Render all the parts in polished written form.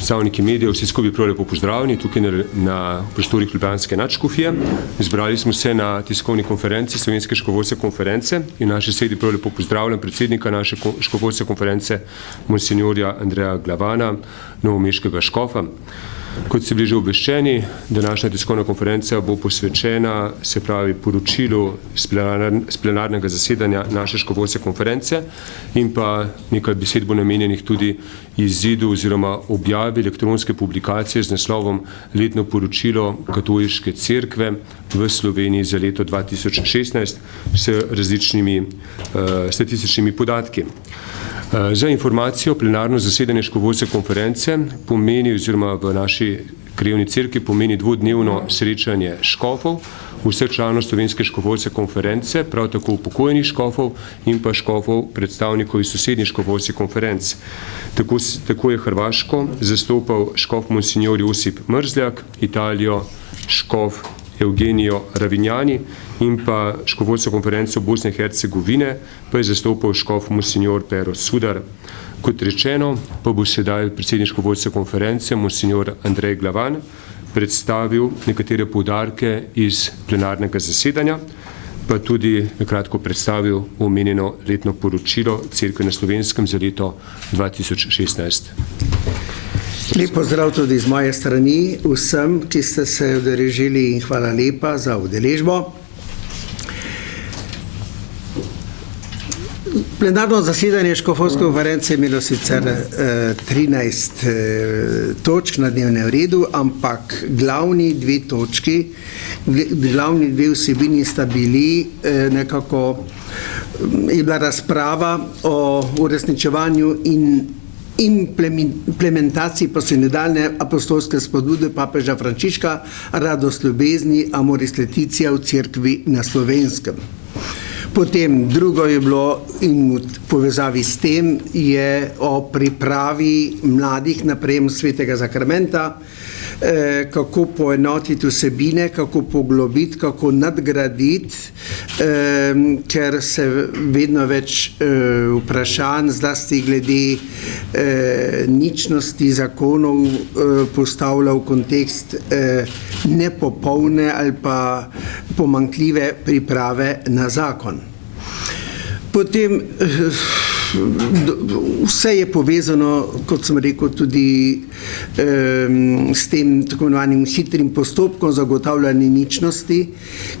predstavniki medijev, vsi skupaj prav lepo pozdravljeni tukaj na prostorih ljubljanske nadškofije. Zbrali smo se na tiskovni konferenci Slovenske škofovske konference in v naši sredi prav lepo pozdravljam predsednika naše škofovske konference, monsinjorja Andreja Glavana, novomeškega škofa. Kot ste bili že obveščeni, današnja tiskovna konferenca bo posvečena, se pravi, poročilu z plenarnega zasedanja naše škofovske konference in pa nekaj besed bo namenjenih tudi izidu oziroma objavi elektronske publikacije z naslovom Letno poročilo Katoliške cerkve v Sloveniji za leto 2016 s različnimi statističnimi podatki. Za informacijo, plenarno zasedanje škofovske konference pomeni oziroma v naši krajevni cerkvi pomeni dvodnevno srečanje škofov, vseh članov Slovenske škofovske konference, prav tako upokojenih škofov in pa škofov predstavnikov iz sosednjih škofovskih konferenc. Tako je Hrvaško zastopal škof monsinjor Josip Mrzljak, Italijo škof Evgenijo Ravinjani in pa škofovsko konferenco Bosne in Hercegovine pa je zastopal škof monsinjor Pero Sudar. Kot rečeno, pa bo sedaj predsednik škofovske konference monsinjor Andrej Glavan predstavil nekatere poudarke iz plenarnega zasedanja, pa tudi nakratko predstavil omenjeno letno poročilo Cerkve na Slovenskem za leto 2016. Lep pozdrav tudi z moje strani vsem, ki ste se udeležili in hvala lepa za udeležbo. Plenarno zasedanje škofovske konference je imelo sicer 13 točk na dnevnem redu, ampak glavni dve vsebini sta bili nekako, je bila razprava o uresničevanju in implementaciji posynodalne apostolske spodbude papeža Frančiška Radost ljubezni, Amoris Laetitia v cerkvi na Slovenskem. Potem drugo je bilo in v povezavi s tem je o pripravi mladih na prejem svetega zakramenta, kako poenotiti vsebine, kako poglobiti, kako nadgraditi, ker se vedno več vprašanj, zlasti glede ničnosti zakonov postavlja v kontekst nepopolne ali pa pomanjkljive priprave na zakon. Potem vse je povezano, kot sem rekel, tudi s tem tako imenovanim hitrim postopkom zagotavljanja ničnosti,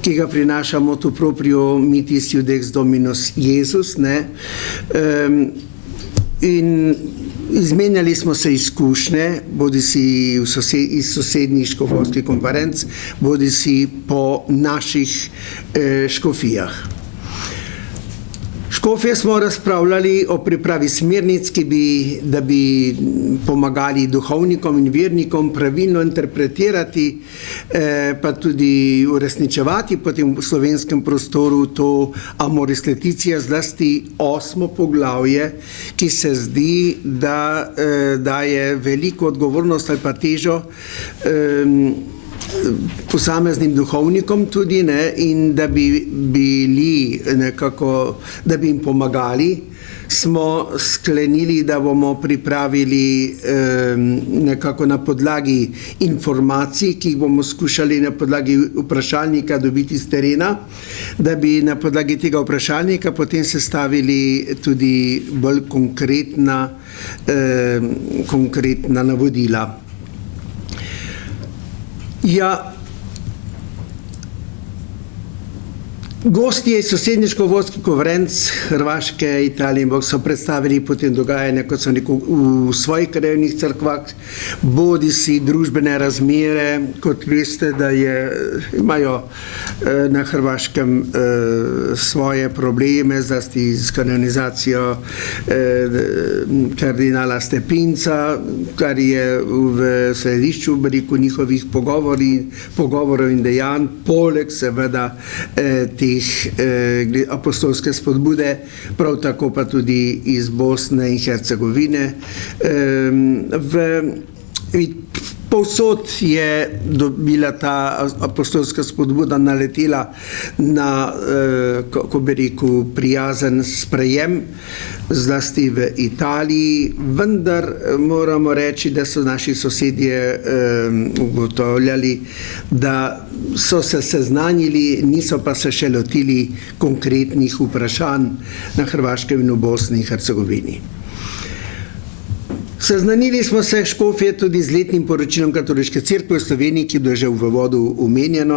ki ga prinaša motu proprio Mitis Iudex Dominus Iesus. In izmenjali smo se izkušnje, bodisi iz sosednjih škofovskih konferenc, bodisi po naših škofijah. Škofje smo razpravljali o pripravi smernic, da bi pomagali duhovnikom in vernikom pravilno interpretirati, pa tudi uresničevati potem v slovenskem prostoru to Amoris Laetitia, zlasti 8. poglavje, ki se zdi, da daje veliko odgovornost ali pa težo posameznim duhovnikom tudi, in da bi bili nekako, da bi jim pomagali, smo sklenili, da bomo pripravili nekako na podlagi informacij, ki jih bomo skušali na podlagi vprašalnika dobiti z terena, da bi na podlagi tega vprašalnika potem sestavili tudi bolj konkretna navodila. Ja, gostje iz sosednjih škofovskih konferenc Hrvaške, Italije in so predstavili potem dogajanje, kot sem rekel, v svojih krajevnih cerkvah, bodisi družbene razmere, kot veste, da imajo na Hrvaškem svoje probleme, zlasti z kanonizacijo kardinala Stepinca, kar je v središču njihovih pogovorov in dejanj, poleg seveda apostolske spodbude, prav tako pa tudi iz Bosne in Hercegovine. Povsod je dobila ta apostolska spodbuda, naletela na, kako bi rekel, prijazen sprejem, zlasti v Italiji, vendar moramo reči, da so naši sosedje ugotavljali, da so se seznanili, niso pa se še lotili konkretnih vprašanj na Hrvaškem in v Bosni in Hercegovini. Seznanili smo se škofje tudi z letnim poročilom Katoliške cerkve v Sloveniji, ki je bilo že v uvodu omenjeno,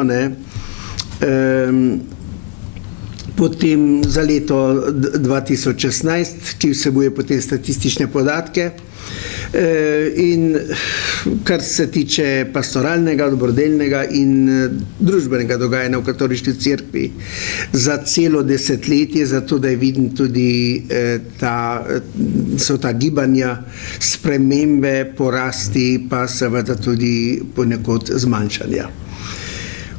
potem za leto 2016, ki vsebuje potem statistične podatke. In kar se tiče pastoralnega, dobrodelnega in družbenega dogajanja v Katoliški cerkvi za celo desetletje, zato da je viden tudi so ta gibanja, spremembe, porasti, pa seveda tudi ponekod zmanjšanja.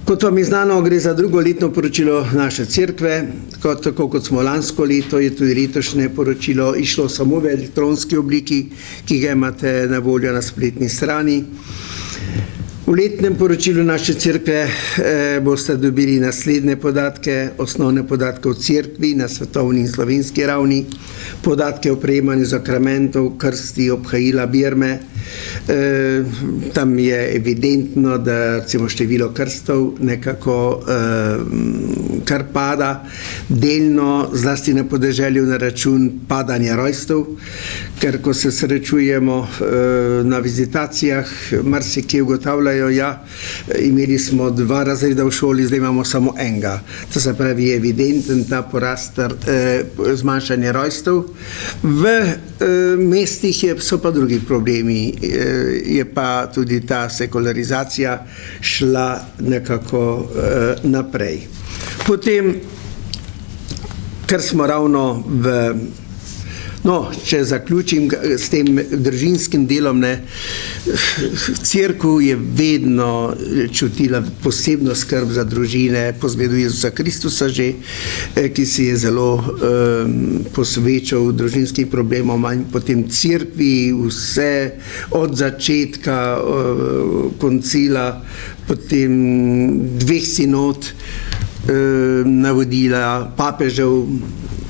Kot vam je znano, gre za drugo letno poročilo naše cerkve, tako kot smo lansko leto, je tudi letošnje poročilo išlo samo v elektronski obliki, ki ga imate na voljo na spletni strani. V letnem poročilu naše cerkve boste dobili naslednje podatke, osnovne podatke o cerkvi na svetovni in slovenski ravni, podatke o prejemanju zakramentov, krsti, obhajila, birme. Tam je evidentno, da recimo število krstov nekako kar pada, delno zlasti na podeželju na račun padanja rojstev, ker ko se srečujemo na vizitacijah, marsikje ugotavljajo, ja, imeli smo 2 razreda v šoli, zdaj imamo samo enega. To se pravi, je evidenten ta porast, zmanjšanje rojstev. V mestih so pa drugi problemi, je pa tudi ta sekularizacija šla nekako naprej. Potem, ker smo ravno če zaključim s tem družinskim delom, cerkev je vedno čutila posebno skrb za družine, po zgledu Jezusa Kristusa že, ki si je zelo posvečal družinskim problemom, in potem cerkvi vse od začetka koncila, potem 2 sinod, navodila papežev,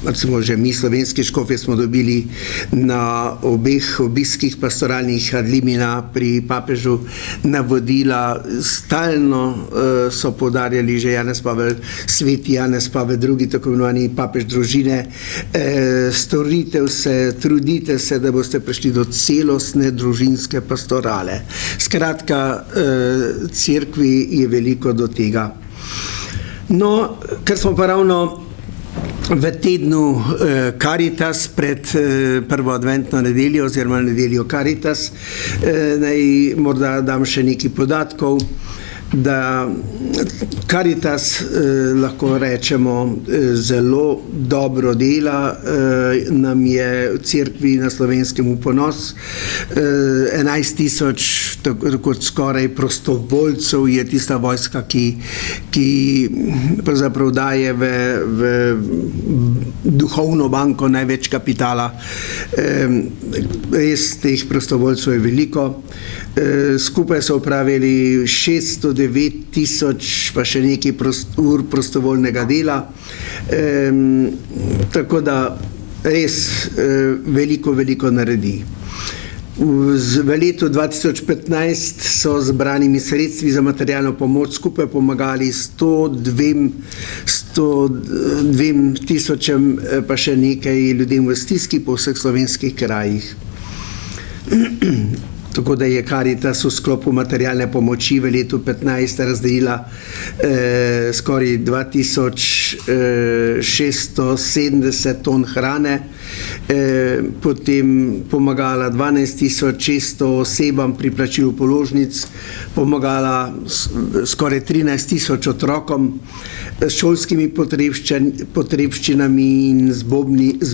recimo že mi slovenski škofje smo dobili na obeh obiskih pastoralnih ad limina pri papežu navodila, stalno so poudarjali že sveti Janez Pavel II, tako imenovani papež družine, storite vse, trudite se, da boste prišli do celostne družinske pastorale. Skratka, cerkvi je veliko do tega. No, ker smo pa ravno v tednu Caritas pred prvo adventno nedeljo oziroma nedeljo Caritas, naj morda dam še nekaj podatkov, da Caritas lahko rečemo zelo dobro dela, nam je v cerkvi na Slovenskem v ponos. 11,000 tako skoraj prostovoljcev je tista vojska, ki pravzaprav daje v duhovno banko največ kapitala. Res teh prostovoljcev je veliko. Skupaj so opravili 609,000 pa še nekaj ur prostovoljnega dela, tako da res veliko naredi. V letu 2015 so zbranimi sredstvi za materialno pomoč skupaj pomagali 102,000 pa še nekaj ljudem v stiski po vseh slovenskih krajih. Tako da je Caritas v sklopu materialne pomoči v letu 2015 razdelila skoraj 2670 ton hrane, potem pomagala 12,600 osebam pri plačilu položnic, pomagala skoraj 13,000 otrokom s šolskimi potrebščinami in z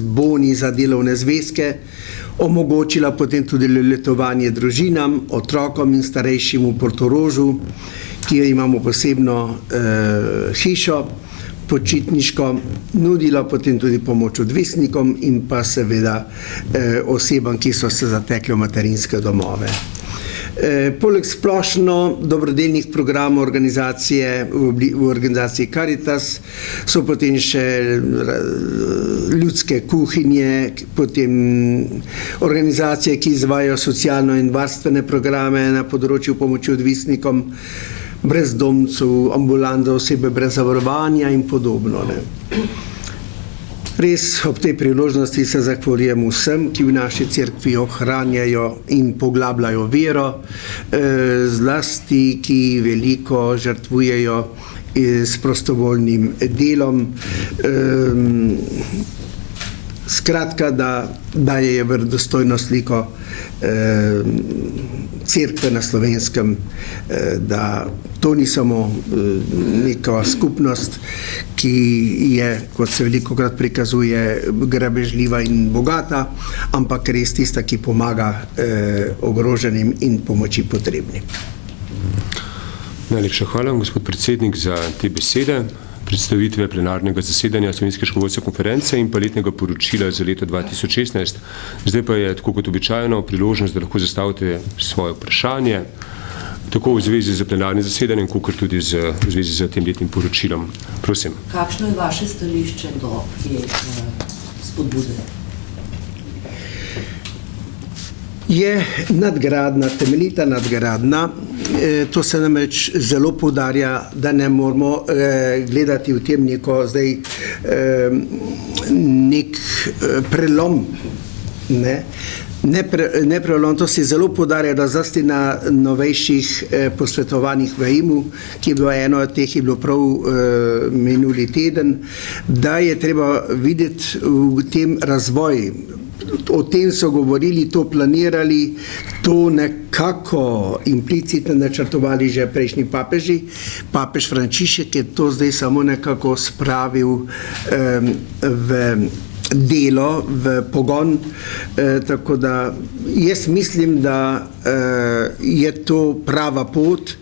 boni za delovne zvezke, omogočila potem tudi letovanje družinam, otrokom in starejšim v Portorožu, kjer imamo posebno hišo počitniško, nudila potem tudi pomoč odvisnikom in pa seveda osebam, ki so se zatekli v materinske domove. Poleg splošno dobrodelnih programov organizacije v organizaciji Caritas so potem še ljudske kuhinje, potem organizacije, ki izvajajo socialno in varstvene programe na področju pomoči odvisnikom, brezdomcev, ambulanta osebe brez zavarovanja in podobno. Res ob tej priložnosti se zahvaljujem vsem, ki v naši cerkvi ohranjajo in poglabljajo vero, zlasti, ki veliko žrtvujejo s prostovoljnim delom. Skratka, da dajejo verodostojno sliko cerkve na Slovenskem, da to ni samo neka skupnost, ki je, kot se velikokrat prikazuje, grabežljiva in bogata, ampak res tista, ki pomaga ogroženim in pomoči potrebnim. Najlepša hvala, gospod predsednik, za te besede, predstavitve plenarnega zasedanja Slovenske škovoljske konference in pa letnega poročila za leto 2016. Zdaj pa je, tako kot običajno, priložnost, da lahko zastavite svoje vprašanje, tako v zvezi z plenarnim zasedanjem, kot tudi v zvezi z tem letnim poročilom. Prosim. Kakšno je vaše stališče do te spodbude? Je nadgradna, temeljita nadgradna. To se namreč zelo poudarja, da ne moramo gledati v tem nek prelom. Ne prelom, to se zelo poudarja, da zlasti na novejših posvetovanjih v IMU, ki je bilo eno od teh, je bilo prav minuli teden, da je treba videti v tem razvoj. O tem so govorili, to planirali, to nekako implicitno načrtovali že prejšnji papeži. Papež Frančišek je to zdaj samo nekako spravil v delo, v pogon, tako da jaz mislim, da je to prava pot,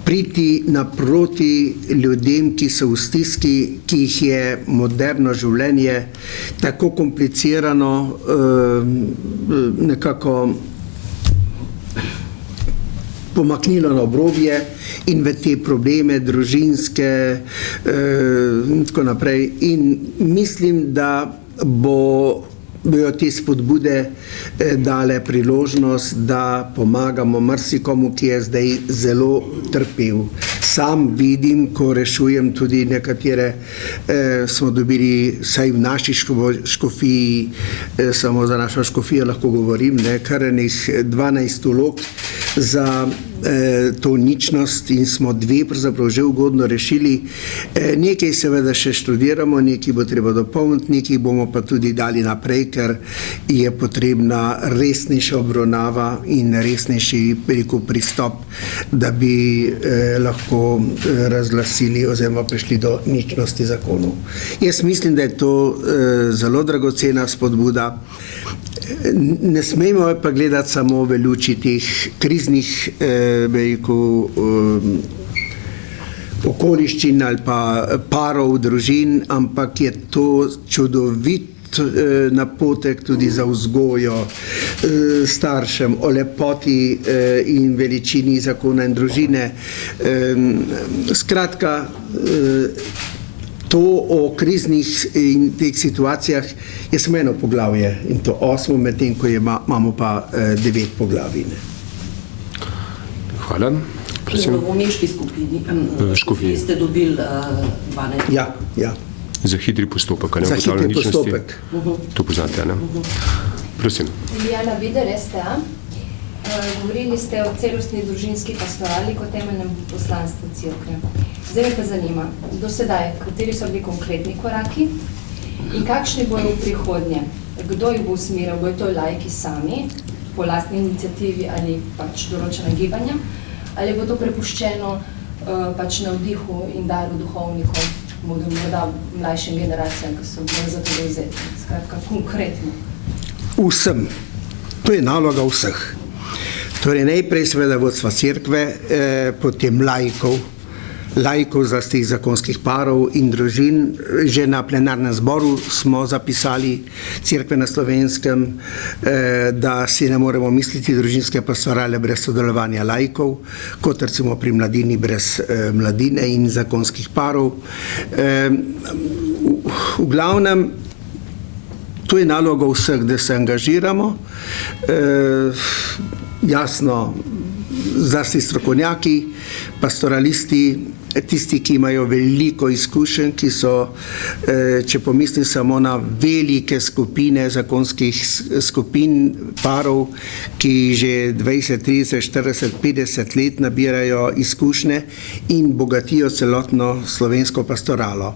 priti naproti ljudem, ki so v stiski, ki jih je moderno življenje tako komplicirano nekako pomaknilo na obrobje in v te probleme družinske in tako naprej. In mislim, da bojo te spodbude dale priložnost, da pomagamo marsikomu, ki je zdaj zelo trpel. Sam vidim, ko rešujem tudi nekatere, smo dobili, saj v naši škofiji, samo za našo škofijo lahko govorim, kar enih 12 vlog za to ničnost in smo 2 pravzaprav že ugodno rešili. Nekaj seveda še študiramo, nekaj bo treba dopolniti, nekaj bomo pa tudi dali naprej, ker je potrebna resnejša obravnava in resnejši pristop, da bi lahko razglasili oziroma prišli do ničnosti zakonov. Jaz mislim, da je to zelo dragocena spodbuda. Ne smemo pa gledati samo v luči teh kriznih okoliščin ali pa parov, družin, ampak je to čudovit napotek tudi za vzgojo staršem o lepoti in veličini zakona in družine. Skratka, to o kriznih in teh situacijah je samo eno poglavje in to 8, medtem ko imamo pa 9 poglavij. Hvala. Prosim. V umeški skupini ste dobili 12. Ja. Za hitri postopek, ne? Za hitri postopek. To poznate, ne? Prosim. Lilijana Vider, STA. Govorili ste o celostni družinski pastorali kot temeljnem poslanstvu cerkve. Zdaj me pa zanima, do sedaj, kateri so bili konkretni koraki in kakšni bojo v prihodnje? Kdo jih bo usmeril? Bojo to laiki sami, po lastni iniciativi ali pač določena gibanja? Ali bo to prepuščeno pač na vdihu in daru duhovnikov, morda mlajšim generacijam, ki so bili za to dovzeti? Skratka, konkretno. Vsem. To je naloga vseh. Torej najprej seveda vodstva cerkve, potem laikov, laikov, zlasti zakonskih parov in družin. Že na plenarnem zboru smo zapisali Cerkve na Slovenskem, da si ne moremo misliti družinske pastorale brez sodelovanja laikov, kot recimo pri mladini brez mladine in zakonskih parov. V glavnem, to je naloga vseh, da se angažiramo. Jasno, zlasti strokovnjaki, pastoralisti, tisti, ki imajo veliko izkušenj, ki so, če pomislim samo na velike skupine zakonskih skupin parov, ki že 20, 30, 40, 50 let nabirajo izkušnje in bogatijo celotno slovensko pastoralo.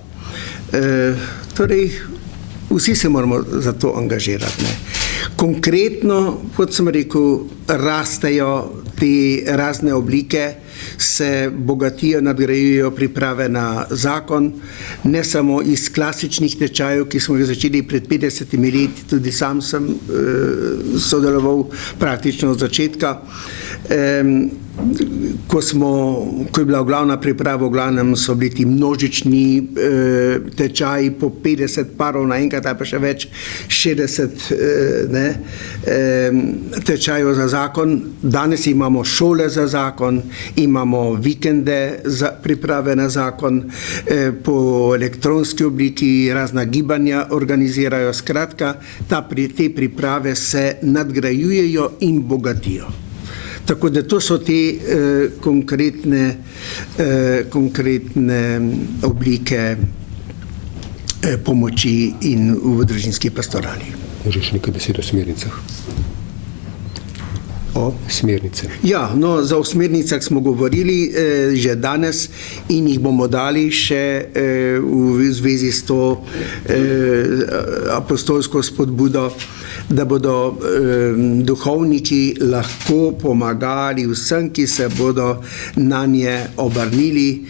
Torej, vsi se moramo za to angažirati. Ne. Konkretno, kot sem rekel, rastejo te razne oblike, se bogatijo, nadgrajujejo priprave na zakon, ne samo iz klasičnih tečajev, ki smo jih začeli pred 50 leti, tudi sam sem sodeloval praktično od začetka. Ko je bila glavna priprava, v glavnem so bili ti množični tečaji po 50 parov naenkrat, ali pa še več, 60 tečajev za zakon. Danes imamo šole za zakon, imamo vikende za priprave na zakon, po elektronski obliki razna gibanja organizirajo. Skratka, te priprave se nadgrajujejo in bogatijo. Tako da to so te konkretne oblike pomoči in v družinski pastorali. Že še nekaj besed o smernicah. O smernice. Ja, no, za o smernicah smo govorili že danes in jih bomo dali še v zvezi s to apostolsko spodbudo, da bodo duhovniki lahko pomagali vsem, ki se bodo na nje obrnili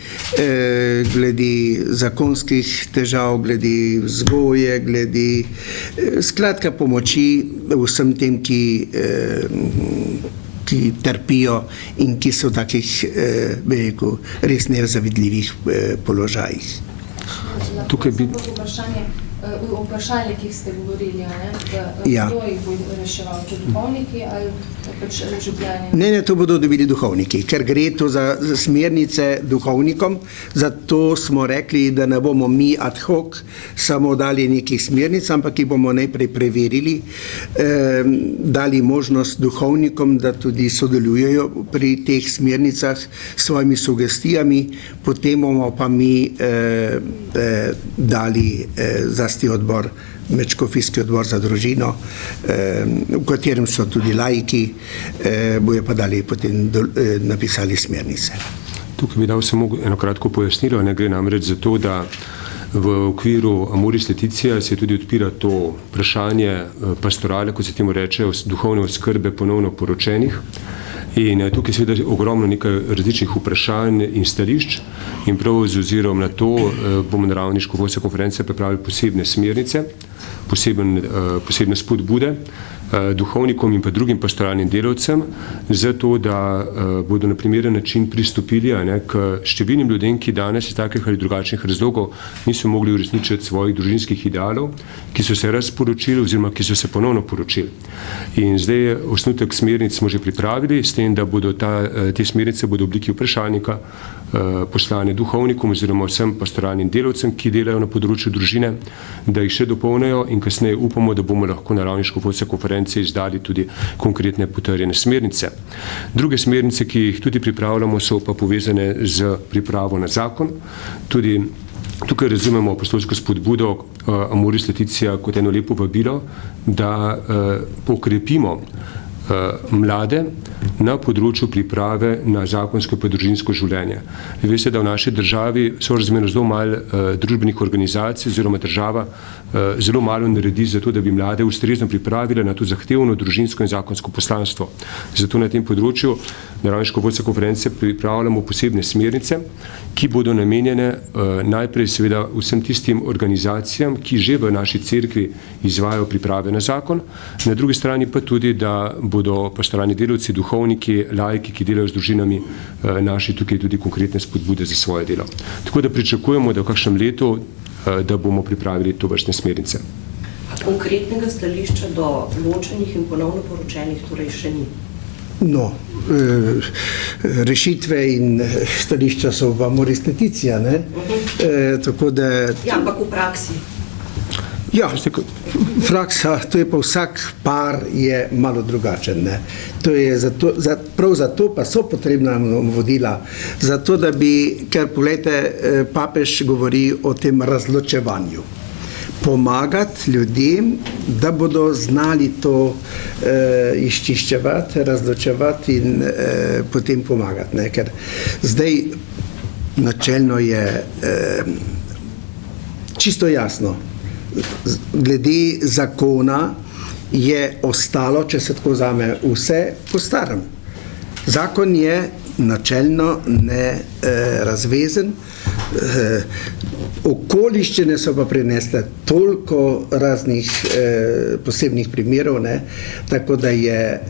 glede zakonskih težav, glede vzgoje, glede skratka pomoči vsem tem, ki trpijo in ki so v takih, res nezavidljivih položajih. Tukaj bi... Vprašanje, ki ste govorili, kdo jih bo reševal, če duhovniki ali pač župljani? Ne, to bodo dobili duhovniki, ker gre to za smernice duhovnikom, zato smo rekli, da ne bomo mi ad hoc samo dali nekih smernic, ampak jih bomo najprej preverili, dali možnost duhovnikom, da tudi sodelujejo pri teh smernicah s svojimi sugestijami, potem bomo pa mi dali zasti odbor, medškofijski odbor za družino, v katerem so tudi laiki, bojo pa dali potem napisali smernice. Tukaj bi dal samo eno kratko pojasnilo, ne gre namreč za to, da v okviru Amoris Laetitia se tudi odpira to vprašanje pastorale, kot se temu reče, duhovne oskrbe ponovno poročenih. In tukaj je seveda ogromno nekaj različnih vprašanj in stališč in prav z ozirom na to bomo na ravni škofovske konference pripravili posebne smernice, posebne spodbude duhovnikom in pa drugim pastoralnim delavcem, zato da bodo na primeren način pristopili k številnim ljudem, ki danes iz takih ali drugačnih razlogov niso mogli uresničiti svojih družinskih idealov, ki so se razporočili oziroma ki so se ponovno poročili. In zdaj osnutek smernic smo že pripravili, s tem, da bodo te smernice bodo v obliki vprašalnika poslane duhovnikom oziroma vsem pastoralnim delavcem, ki delajo na področju družine, da jih še dopolnijo in kasneje upamo, da bomo lahko na ravni škofovske konference izdali tudi konkretne potrjene smernice. Druge smernice, ki jih tudi pripravljamo, so pa povezane z pripravo na zakon. Tudi tukaj razumemo apostolsko spodbudo Amoris Laetitia kot eno lepo vabilo, da okrepimo mlade na področju priprave na zakonsko in družinsko življenje. Veste, da v naši državi so razmerno zelo malo družbenih organizacij oziroma država zelo malo naredi za to, da bi mlade ustrezno pripravile na to zahtevno družinsko in zakonsko poslanstvo. Zato na tem področju na ravni škofovodske konference pripravljamo posebne smernice, ki bodo namenjene najprej seveda vsem tistim organizacijam, ki že v naši cerkvi izvajajo priprave na zakon, na drugi strani pa tudi, da bodo pastoralni delavci, duhovniki, laiki, ki delajo z družinami, našli tukaj tudi konkretne spodbude za svoje delo. Tako da pričakujemo, da v kakšnem letu, da bomo pripravili tovrstne smernice. Konkretnega stališča do ločenih in ponovno poročenih torej še ni? No, rešitve in stališča so v Amoris Laetitia, ne? Tako da... Ja, ampak v praksi? Ja, praksa, to je pa vsak par je malo drugačen, ne? To je prav zato pa so potrebna vodila, zato da bi, ker pogledajte, papež govori o tem razločevanju. Pomagati ljudem, da bodo znali to izčiščevati, razločevati in potem pomagati. Ne? Ker zdaj načelno je čisto jasno, glede zakona je ostalo, če se tako vzame, vse po starem. Zakon je načelno nerazvezen, okoliščine so pa prinesle toliko raznih posebnih primerov, ne, tako da je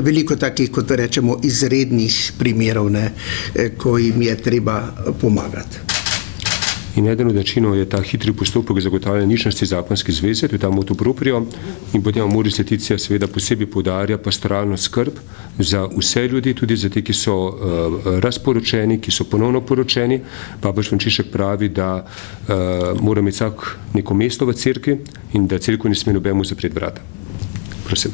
veliko takih, kot rečemo, izrednih primerov, ne, ko jim je treba pomagati. In eden od načinov je ta hitri postopek zagotavljanja ničnosti zakonske zveze, to je ta motu proprio, in potem Amoris Laetitia seveda posebej poudarja pastoralno skrb za vse ljudi, tudi za te, ki so razporočeni, ki so ponovno poročeni. Papež Frančišek pravi, da mora imeti vsak neko mesto v cerkvi in da cerkev ne sme nobemu zapreti vrata. Prosim.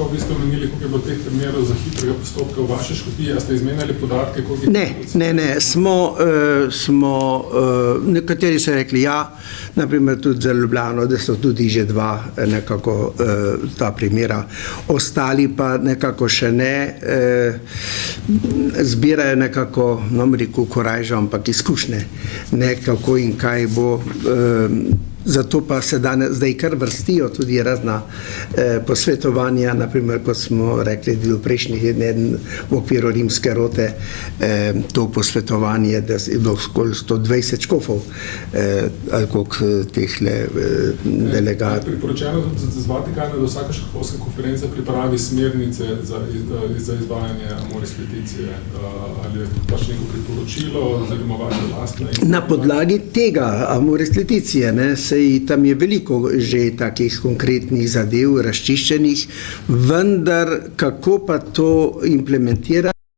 Vi ste omenili, koliko je bilo teh primerov za hitrega postopka v vaše škofiji, a ste izmenjali podatke? Ne, smo nekateri so rekli ja, naprimer tudi za Ljubljano, da so tudi že dva nekako ta primera, ostali pa nekako še ne, zbirajo nekako, rekel korajžo, ampak izkušnje, nekako in kaj bo. Zato pa se zdaj kar vrstijo tudi razna posvetovanja, naprimer, kot smo rekli, v prejšnji teden v okviru rimske rote, to posvetovanje, da je bilo skoraj 120 škofov, ali koliko teh delegatov. Je priporočeno z Vatikana, da vsaka škofovska konferenca pripravi smernice za izvajanje Amoris Laetitia, ali je pač neko priporočilo oziroma vaše lastne? Na podlagi tega Amoris Laetitia, ne, tam je veliko že takih konkretnih zadev razčiščenih, vendar kako pa to implementira